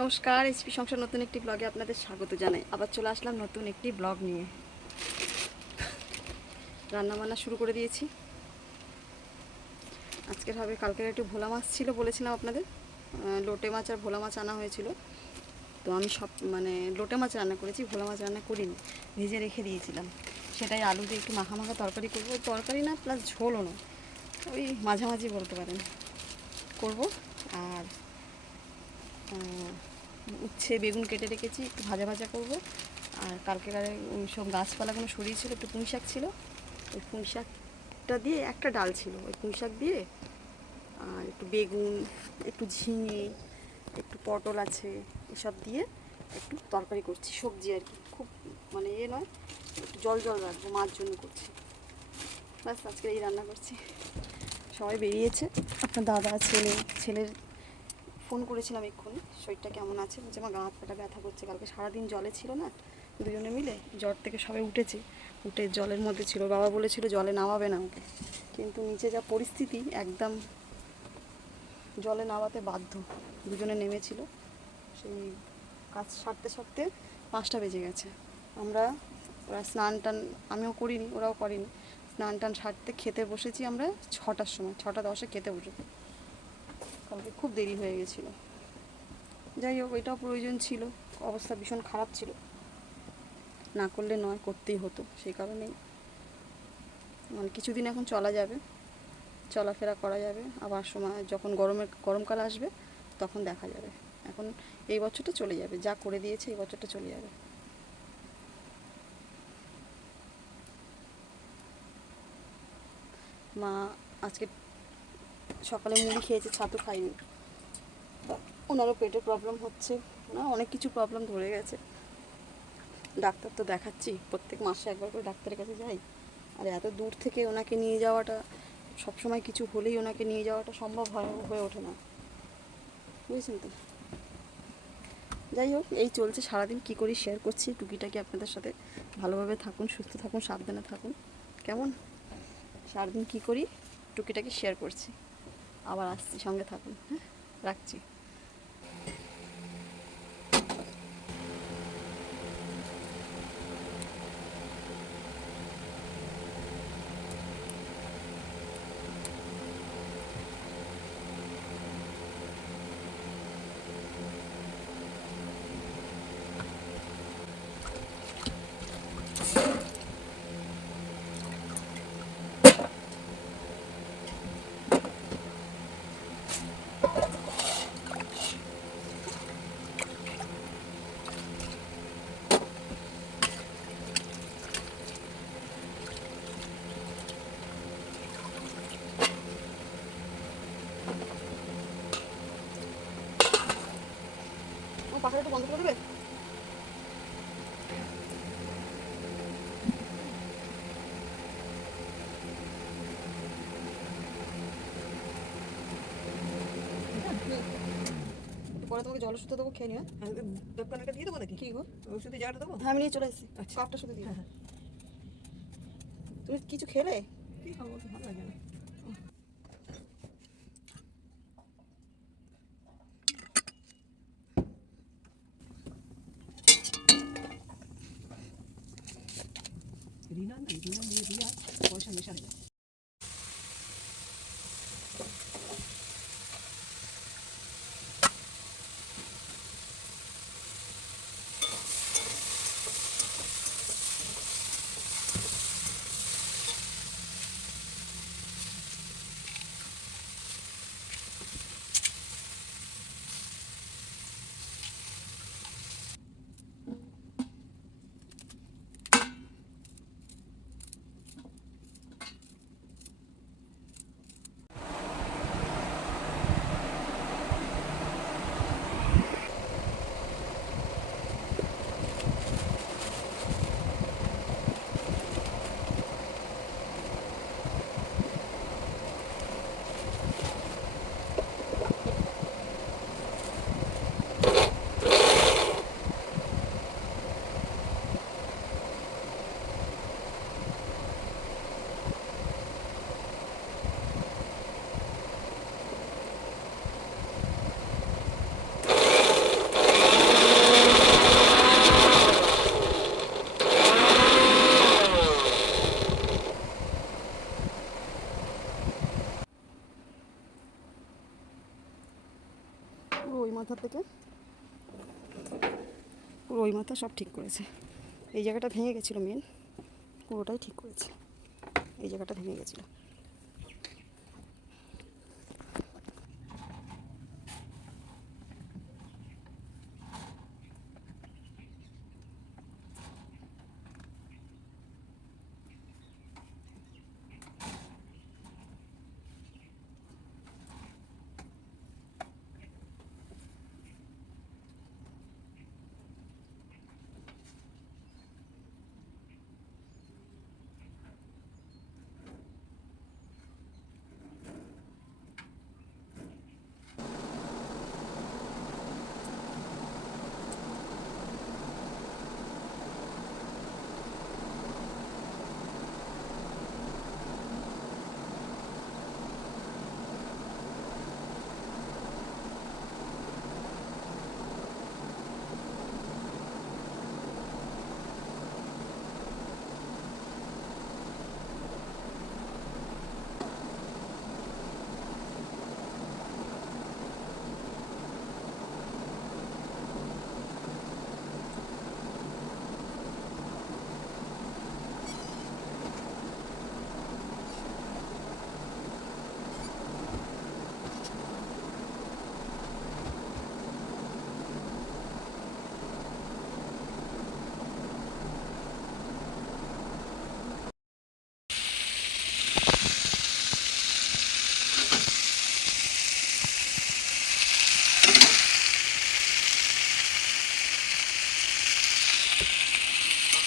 নমস্কার, এসপি সংসার নতুন একটি ব্লগে আপনাদের স্বাগত জানাই। আবার চলে আসলাম নতুন একটি ব্লগ নিয়ে। রান্নাবান্না শুরু করে দিয়েছি। আজকের হবে, কালকের একটু ভোলা মাছ ছিল বলেছিলাম আপনাদের, লোটে মাছ আর ভোলা মাছ আনা হয়েছিল। তো আমি সব লোটে মাছ রান্না করেছি, ভোলা মাছ রান্না করিনি, ভেজে রেখে দিয়েছিলাম। সেটাই আলু দিয়ে একটু মাখা মাখা তরকারি করবো, তরকারি না প্লাস ঝোলও না, ওই মাঝামাঝি বলতে পারেন করব। আর উচ্ছে বেগুন কেটে রেখেছি, একটু ভাজা ভাজা করবো। আর কালকেকারে ওই সব গাছপালাগুলো সরিয়েছিল, একটু পুঁই শাক ছিল, ওই পুঁই শাকটা দিয়ে একটা ডাল ছিল, ওই পুঁই শাক দিয়ে আর একটু বেগুন, একটু ঝিঙে, একটু পটল আছে, এসব দিয়ে একটু তরকারি করছি, সবজি আর কি, খুব নয়, একটু জল জল রাখবো, মার জন্য করছি। ব্যাস, আজকে এই রান্না করছি। সবাই বেরিয়েছে, আপনার দাদা, ছেলের ফোন করেছিলাম এক্ষুনি, শরীরটা কেমন আছে, বলছে আমার গা হাত পাটা ব্যথা করছে, কালকে সারাদিন জলে ছিল না, দুজনে মিলে জ্বর থেকে সবাই উঠেছে, উঠে জলের মধ্যে ছিল। বাবা বলেছিল জলে নামাবে না ওকে, কিন্তু নিচে যা পরিস্থিতি একদম জলে নামাতে বাধ্য। দুজনে নেমেছিল, সেই কাজ সারতে সারতে 5টা বেজে গেছে। ওরা স্নান টান, আমিও করিনি, ওরাও করেনি, স্নান টান সারতে খেতে বসেছি আমরা 6টার সময়, 6টা 10-এ খেতে বসেছি। কালকে খুব দেরি হয়ে গেছিলো। যাই হোক, এটাও প্রয়োজন ছিল, অবস্থা ভীষণ খারাপ ছিল, না করলে নয়, করতেই হতো। সেই কারণেই কিছুদিন এখন চলা যাবে, চলাফেরা করা যাবে, আবার সময় যখন গরমকাল আসবে তখন দেখা যাবে। এখন এই বছরটা চলে যাবে, যা করে দিয়েছে এই বছরটা চলে যাবে। মা আজকে সকালে মুড়ি খেয়েছে, ছাতু খাইনি। ওনারও পেটের প্রবলেম হচ্ছে, অনেক কিছু প্রবলেম ধরে গেছে। ডাক্তার তো দেখাচ্ছি, প্রত্যেক মাসে একবার করে ডাক্তারের কাছে যাই। আর এত দূর থেকে ওনাকে নিয়ে যাওয়াটা, সবসময় কিছু হলেই ওনাকে নিয়ে যাওয়াটা সম্ভব হয়ে ওঠে না, বুঝেছেন তো। যাই হোক, এই চলছে সারাদিন, কী করি শেয়ার করছি টুকিটাকি আপনাদের সাথে। ভালোভাবে থাকুন, সুস্থ থাকুন, সাবধানে থাকুন, কেমন? সারাদিন কী করি টুকিটাকি শেয়ার করছি, আবার আসছি, সঙ্গে থাকুন। হ্যাঁ, রাখছি। ও পাখাটা একটু বন্ধ করে দেবে। পরে তোমাকে জল ওষুধ দেবো, খেয়ে নিও। দোকানটা দিয়ে দেবো নাকি? কী গো? ওষুধের জায়গাটা দেবো? হ্যাঁ, আমি নিয়ে চলে এসেছি। আচ্ছা, কাপটা শুধু দিয়ে। হ্যাঁ। তুমি কিছু খেলে? কি খাবো, ভালো লাগে না। রিনা দিয়ে দিয়া পয়সা মেশানো। পুরো ওই মাথা থেকে পুরো ওই মাথা সব ঠিক করেছে। এই জায়গাটা ভেঙে গেছিলো, মেন পুরোটাই ঠিক করেছে। এই জায়গাটা ভেঙে গেছিলো।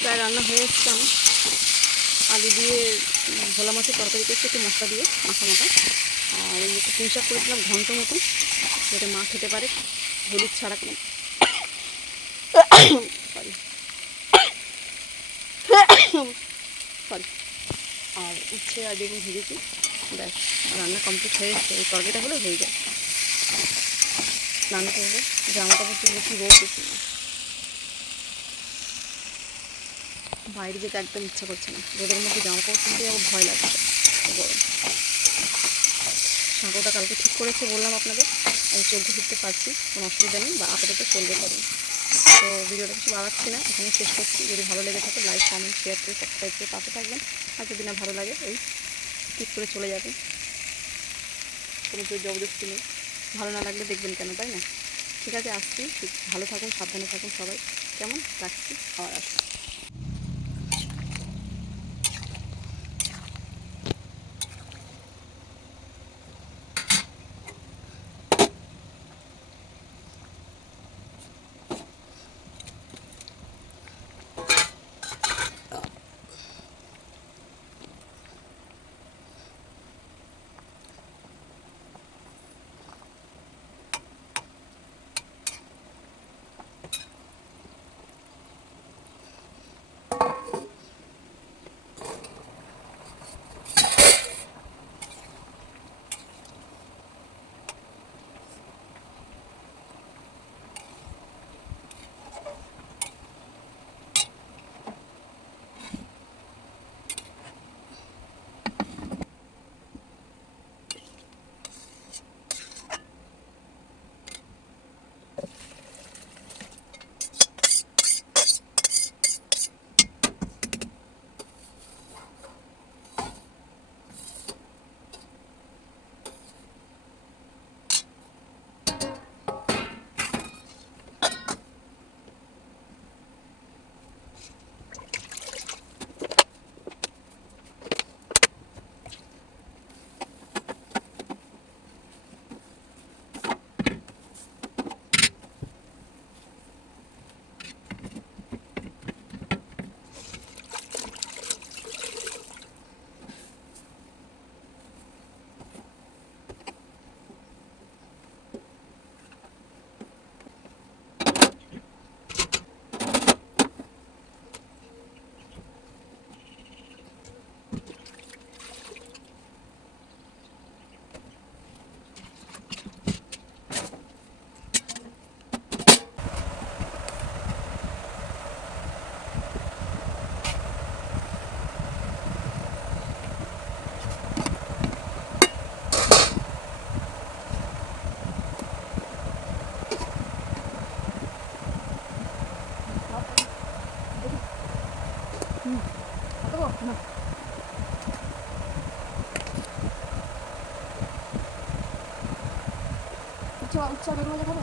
প্রায় রান্না হয়ে এসছে আমার। আলু দিয়ে ভোলা মাছের তরকারি করছি একটু মশলা দিয়ে মাখা মাখা। আর এই একটু পুঁই শাক করেছিলাম ঘন্ট মতন, যাতে মা খেতে পারে হলুদ ছাড়া কোনো। Sorry sorry. আর উচ্ছে আর বেগুন ভেজেছি, ব্যাস রান্না কমপ্লিট হয়ে এসছে। এই তরকারিটা হলে হয়ে যায়। স্নান করবো, জামা কাপড় তুলবো, কি রোদ বেশি না, বাইরে যেতে একদম ইচ্ছা করছে না। রোদের মধ্যে জামা কাপড় তুলতে আমার ভয় লাগছে, গরম। সাঁকোটা কালকে ঠিক করেছে বললাম আপনাদের, আমি চলতে ফিরতে পারছি, কোনো অসুবিধা নেই, বা আপাতত চলবে পারি। তো ভিডিওটা কিছু বাড়াচ্ছি না, এখানে শেষ করছি। যদি ভালো লেগে থাকে লাইক কমেন্ট শেয়ার করে সাবস্ক্রাইব করে পাশে থাকবেন। আর যদি না ভালো লাগে ওই ঠিক করে চলে যাবেন, কোনো জোর জবরদস্তি নেই। ভালো না লাগলে দেখবেন কেন, তাই না? ঠিক আছে, আসছি। ভালো থাকুন, সাবধানে থাকুন সবাই। কেমন রাখছি, আবার আসছি। উচ্চ বেগুন ভাজা খাবে?